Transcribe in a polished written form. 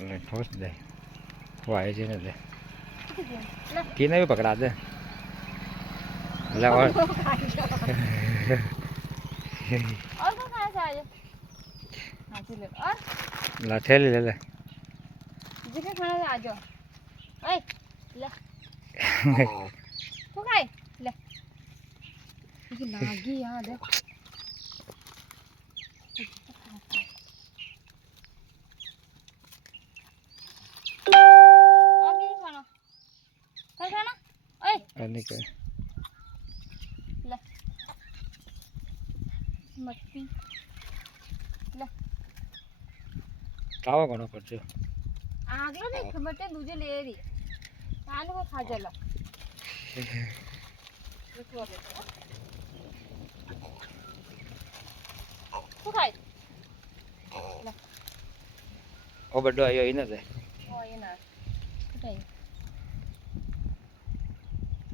ले ठोस दे वो आए जी ने दे ले किने भी पकड़ा दे ले और और कौन खाना चाहिए हाँ चलो और ला थैली ले ले जिसका खाना है आ जाओ ओए ले तू खाए ले ये लागी यार देख और क्या खाना क्या खाना ओए अनि के ले मक्खी ले खावा कोण પડશે આગળ દેખ બટે દૂજે લે રહી ચાલુ કો ખા જલા શું ખાય લે ઓ બડો આયો ઈને દે ઓ એના કટાઈ